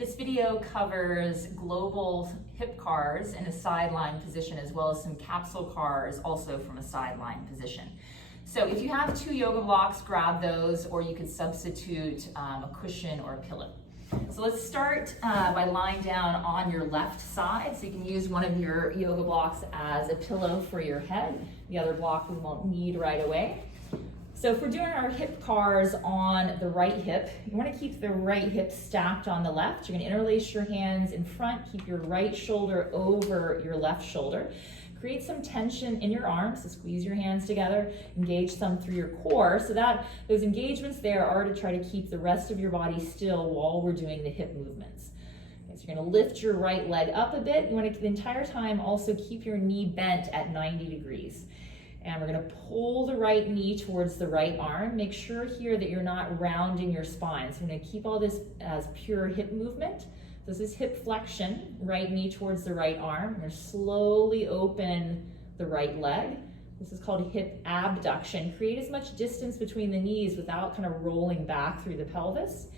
This video covers global hip CARs in a sideline position, as well as some capsule CARs also from a sideline position. So if you have two yoga blocks, grab those, or you could substitute a cushion or a pillow. So let's start by lying down on your left side. So you can use one of your yoga blocks as a pillow for your head. The other block we won't need right away. So if we're doing our hip CARs on the right hip, you want to keep the right hip stacked on the left. You're going to interlace your hands in front, keep your right shoulder over your left shoulder. Create some tension in your arms, so squeeze your hands together, engage some through your core, so that those engagements there are to try to keep the rest of your body still while we're doing the hip movements. Okay, so you're going to lift your right leg up a bit. You want to, the entire time, also keep your knee bent at 90 degrees. And we're going to pull the right knee towards the right arm. Make sure here that you're not rounding your spine. So we're going to keep all this as pure hip movement. This is hip flexion, right knee towards the right arm. We're going to slowly open the right leg. This is called hip abduction. Create as much distance between the knees without kind of rolling back through the pelvis.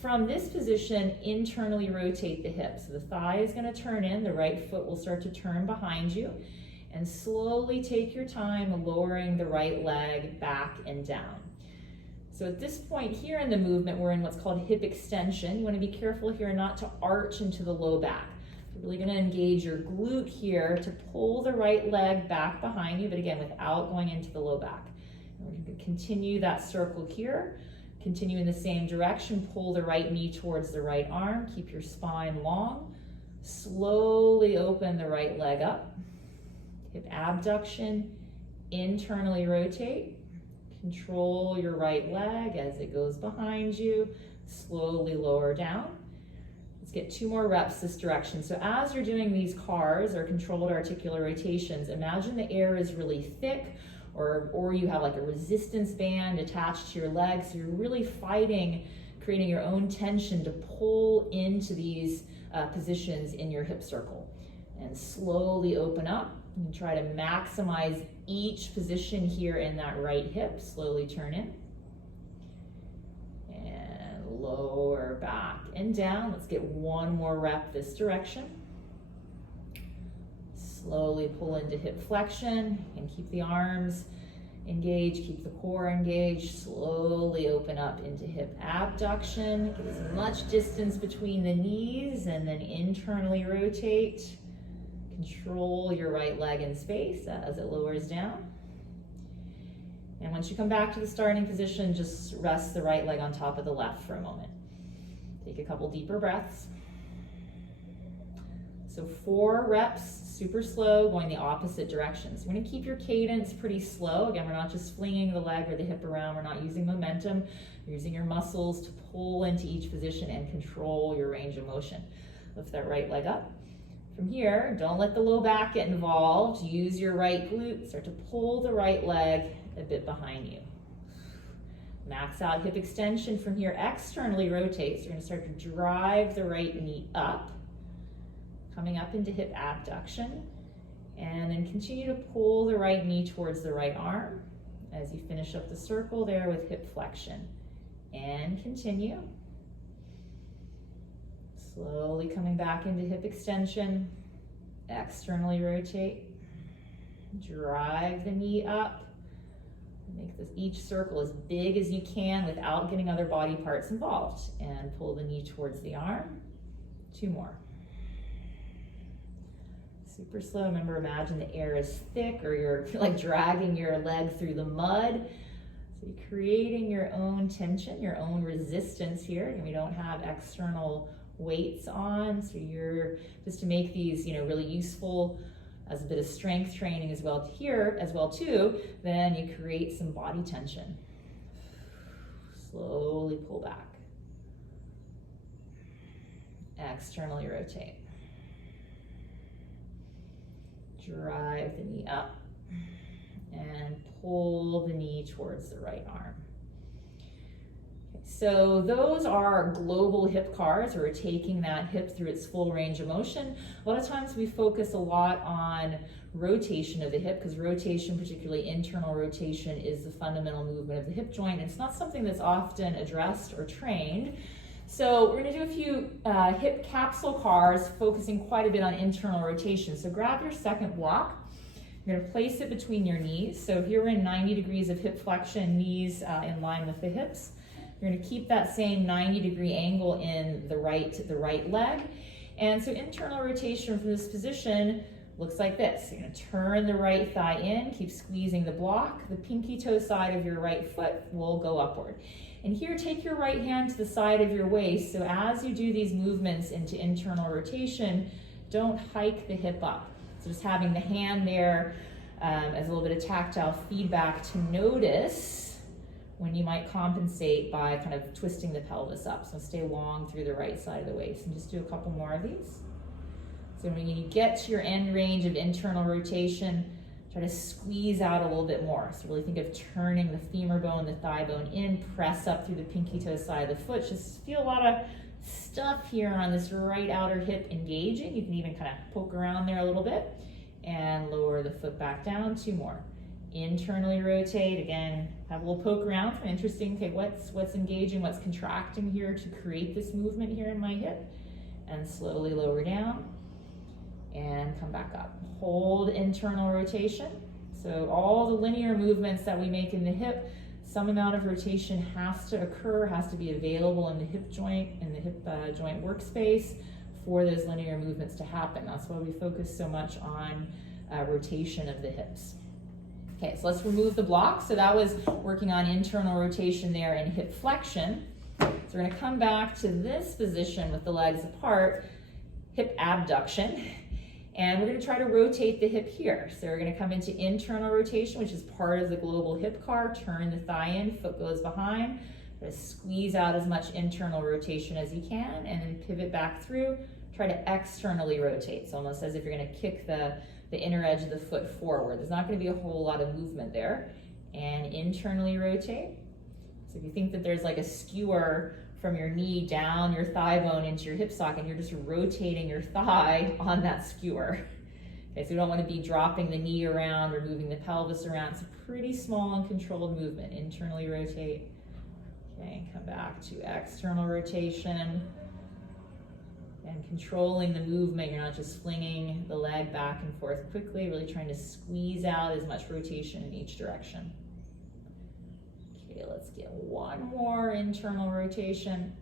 From this position, internally rotate the hip. So the thigh is going to turn in, the right foot will start to turn behind you. And slowly take your time lowering the right leg back and down. So at this point here in the movement, we're in what's called hip extension. You want to be careful here not to arch into the low back. You're really going to engage your glute here to pull the right leg back behind you, but again, without going into the low back. And we're going to continue that circle here. Continue in the same direction. Pull the right knee towards the right arm. Keep your spine long. Slowly open the right leg up. Hip abduction, internally rotate. Control your right leg as it goes behind you. Slowly lower down. Let's get 2 more reps this direction. So as you're doing these CARs, or controlled articular rotations, imagine the air is really thick, or you have like a resistance band attached to your legs. So you're really fighting, creating your own tension to pull into these positions in your hip circle. And slowly open up. And try to maximize each position here in that right hip. Slowly turn in. And lower back and down. Let's get 1 more rep this direction. Slowly pull into hip flexion and keep the arms engaged, keep the core engaged. Slowly open up into hip abduction. Get as much distance between the knees and then internally rotate. Control your right leg in space as it lowers down. And once you come back to the starting position, just rest the right leg on top of the left for a moment. Take a couple deeper breaths. So 4 reps, super slow, going the opposite direction. So we're going to keep your cadence pretty slow. Again, we're not just flinging the leg or the hip around. We're not using momentum. You're using your muscles to pull into each position and control your range of motion. Lift that right leg up. From here, don't let the low back get involved. Use your right glute. Start to pull the right leg a bit behind you. Max out hip extension. From here, externally rotate. So you're going to start to drive the right knee up, coming up into hip abduction. And then continue to pull the right knee towards the right arm as you finish up the circle there with hip flexion. And continue. Slowly coming back into hip extension, externally rotate, drive the knee up, make this each circle as big as you can without getting other body parts involved, and pull the knee towards the arm. 2 more. Super slow. Remember, imagine the air is thick, or you're like dragging your leg through the mud. So you're creating your own tension, your own resistance here, and we don't have external weights on, so you're just to make these really useful as a bit of strength training as well here as well too. Then you create some body tension. Slowly pull back, externally rotate, drive the knee up and pull the knee towards the right arm. So those are global hip CARs, or taking that hip through its full range of motion. A lot of times we focus a lot on rotation of the hip, because rotation, particularly internal rotation, is the fundamental movement of the hip joint. It's not something that's often addressed or trained. So we're going to do a few hip capsule CARs, focusing quite a bit on internal rotation. So grab your second block. You're going to place it between your knees. So here we're in 90 degrees of hip flexion, knees in line with the hips. You're going to keep that same 90-degree angle in the right leg. And so internal rotation from this position looks like this. You're going to turn the right thigh in, keep squeezing the block. The pinky toe side of your right foot will go upward. And here, take your right hand to the side of your waist. So as you do these movements into internal rotation, don't hike the hip up. So just having the hand there as a little bit of tactile feedback to notice when you might compensate by kind of twisting the pelvis up. So stay long through the right side of the waist, and just do a couple more of these. So when you get to your end range of internal rotation, try to squeeze out a little bit more. So really think of turning the femur bone, the thigh bone in, press up through the pinky toe side of the foot. Just feel a lot of stuff here on this right outer hip engaging. You can even kind of poke around there a little bit and lower the foot back down. 2 more. Internally rotate. Again, have a little poke around. Interesting. Okay, what's engaging, what's contracting here to create this movement here in my hip? And slowly lower down and come back up. Hold internal rotation. So all the linear movements that we make in the hip, some amount of rotation has to occur, has to be available in the hip joint, joint workspace for those linear movements to happen. That's why we focus so much on rotation of the hips. Okay, so let's remove the block. So that was working on internal rotation there in hip flexion. So we're gonna come back to this position with the legs apart, hip abduction. And we're going to try to rotate the hip here. So we're going to come into internal rotation, which is part of the global hip CAR. Turn the thigh in, foot goes behind. Try to squeeze out as much internal rotation as you can, and then pivot back through. Try to externally rotate. So almost as if you're going to kick the inner edge of the foot forward. There's not going to be a whole lot of movement there. And internally rotate. So if you think that there's like a skewer from your knee down your thigh bone into your hip socket, you're just rotating your thigh on that skewer. Okay, so you don't want to be dropping the knee around or moving the pelvis around. It's a pretty small and controlled movement. Internally rotate. Okay, come back to external rotation. And controlling the movement, you're not just flinging the leg back and forth quickly, really trying to squeeze out as much rotation in each direction. Okay, let's get 1 more internal rotation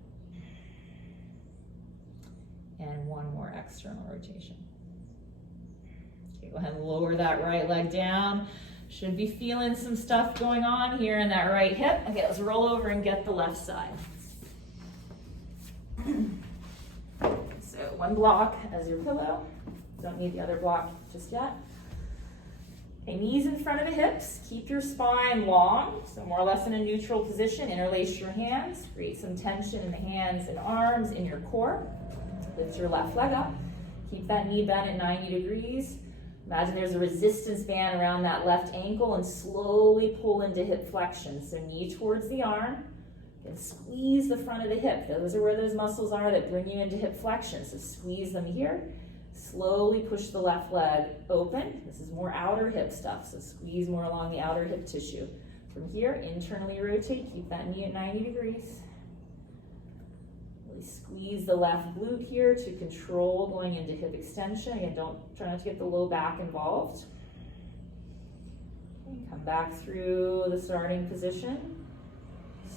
and 1 more external rotation. Okay, go ahead and lower that right leg down. Should be feeling some stuff going on here in that right hip. Okay, let's roll over and get the left side. So 1 block as your pillow. Don't need the other block just yet. Okay, knees in front of the hips. Keep your spine long, so more or less in a neutral position. Interlace your hands. Create some tension in the hands and arms in your core. Lift your left leg up. Keep that knee bent at 90 degrees. Imagine there's a resistance band around that left ankle, and slowly pull into hip flexion. So knee towards the arm, and squeeze the front of the hip. Those are where those muscles are that bring you into hip flexion. So squeeze them here. Slowly push the left leg open. This is more outer hip stuff, so squeeze more along the outer hip tissue. From here, internally rotate. Keep that knee at 90 degrees. Really squeeze the left glute here to control going into hip extension. Again, try not to get the low back involved. Okay, come back through the starting position.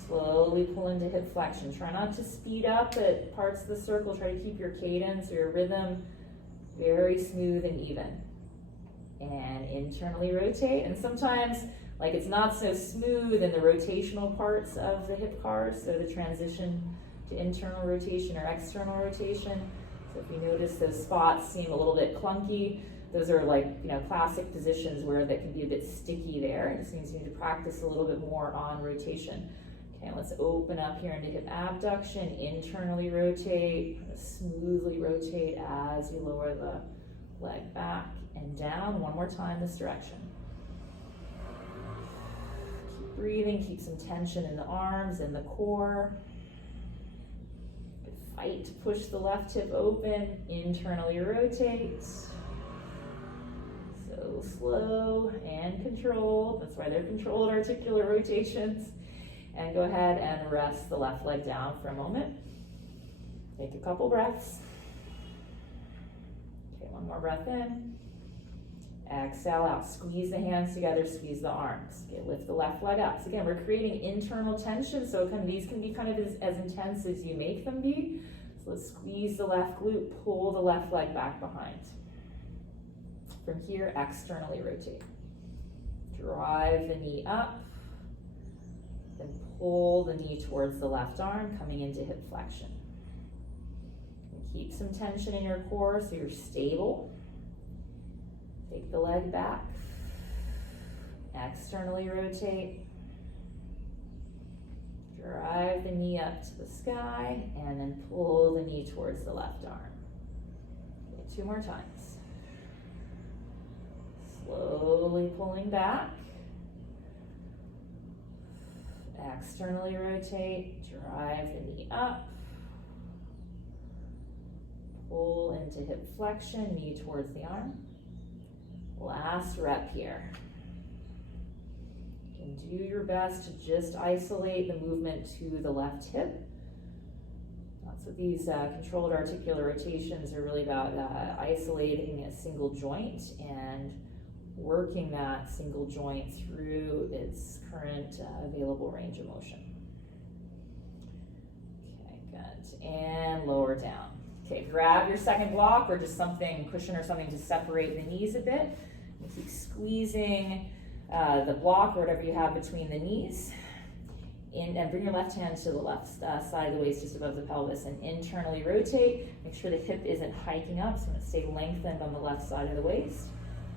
Slowly pull into hip flexion. Try not to speed up at parts of the circle. Try to keep your cadence or your rhythm very smooth and even. And internally rotate. And sometimes, like, it's not so smooth in the rotational parts of the hip CARs, so the transition to internal rotation or external rotation. So if you notice those spots seem a little bit clunky, those are like, classic positions where that can be a bit sticky there. It just means you need to practice a little bit more on rotation. Okay, let's open up here into hip abduction, internally rotate, smoothly rotate as you lower the leg back and down. 1 more time this direction. Keep breathing, keep some tension in the arms and the core. Fight to push the left hip open, internally rotate. So slow and controlled. That's why they're controlled articular rotations. And go ahead and rest the left leg down for a moment. Take a couple breaths. Okay, one more breath in. Exhale out. Squeeze the hands together, squeeze the arms. Okay, lift the left leg up. So again, we're creating internal tension, so these can be kind of as intense as you make them be. So let's squeeze the left glute, pull the left leg back behind. From here, externally rotate. Drive the knee up, then pull the knee towards the left arm, coming into hip flexion. And keep some tension in your core so you're stable. Take the leg back, externally rotate. Drive the knee up to the sky, and then pull the knee towards the left arm. Okay, 2 more times. Slowly pulling back. Externally rotate, drive the knee up. Pull into hip flexion, knee towards the arm. Last rep here. And do your best to just isolate the movement to the left hip. That's what these controlled articular rotations are really about, isolating a single joint and working that single joint through its current available range of motion. Okay, good. And lower down. Okay, grab your second block or just something, cushion or something to separate the knees a bit. And keep squeezing the block or whatever you have between the knees. And bring your left hand to the left side of the waist, just above the pelvis, and internally rotate. Make sure the hip isn't hiking up, so I'm going to stay lengthened on the left side of the waist.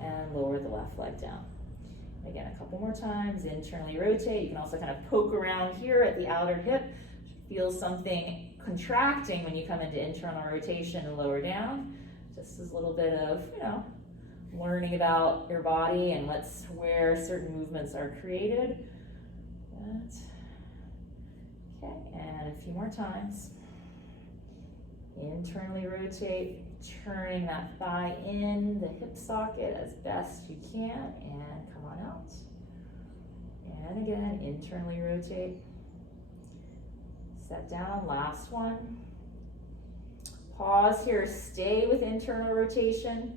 And lower the left leg down. Again, a couple more times, internally rotate. You can also kind of poke around here at the outer hip. Feel something contracting when you come into internal rotation and lower down. Just as a little bit of, learning about your body and where certain movements are created. Good. Okay, and a few more times. Internally rotate, turning that thigh in the hip socket as best you can, and come on out. And again, internally rotate. Set down, last one. Pause here, stay with internal rotation.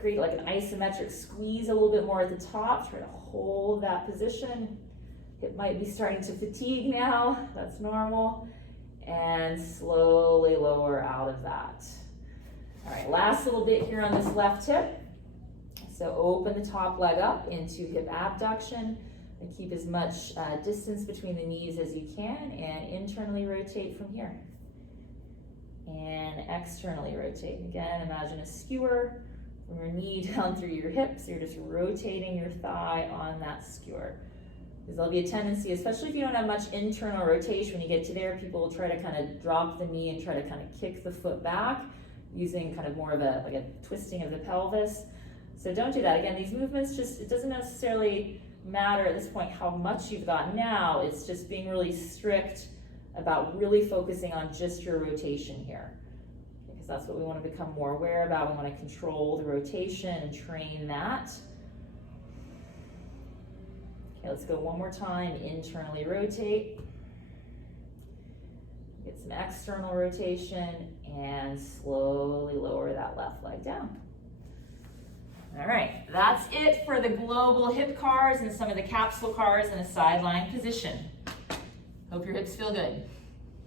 Create like an isometric squeeze a little bit more at the top. Try to hold that position. Hip might be starting to fatigue now, that's normal. And slowly lower out of that. All right, last little bit here on this left hip. So open the top leg up into hip abduction and keep as much distance between the knees as you can, and internally rotate from here. And externally rotate. Again, imagine a skewer from your knee down through your hips. You're just rotating your thigh on that skewer. Because there'll be a tendency, especially if you don't have much internal rotation, when you get to there, people will try to kind of drop the knee and try to kind of kick the foot back, using kind of more of a twisting of the pelvis. So don't do that. Again, these movements it doesn't necessarily matter at this point how much you've got now. It's just being really strict about really focusing on just your rotation here. Because that's what we want to become more aware about. We want to control the rotation and train that. Okay, let's go one more time. Internally rotate. Get some external rotation and slowly lower that left leg down. All right, that's it for the global hip CARs and some of the capsule CARs in a sideline position. Hope your hips feel good.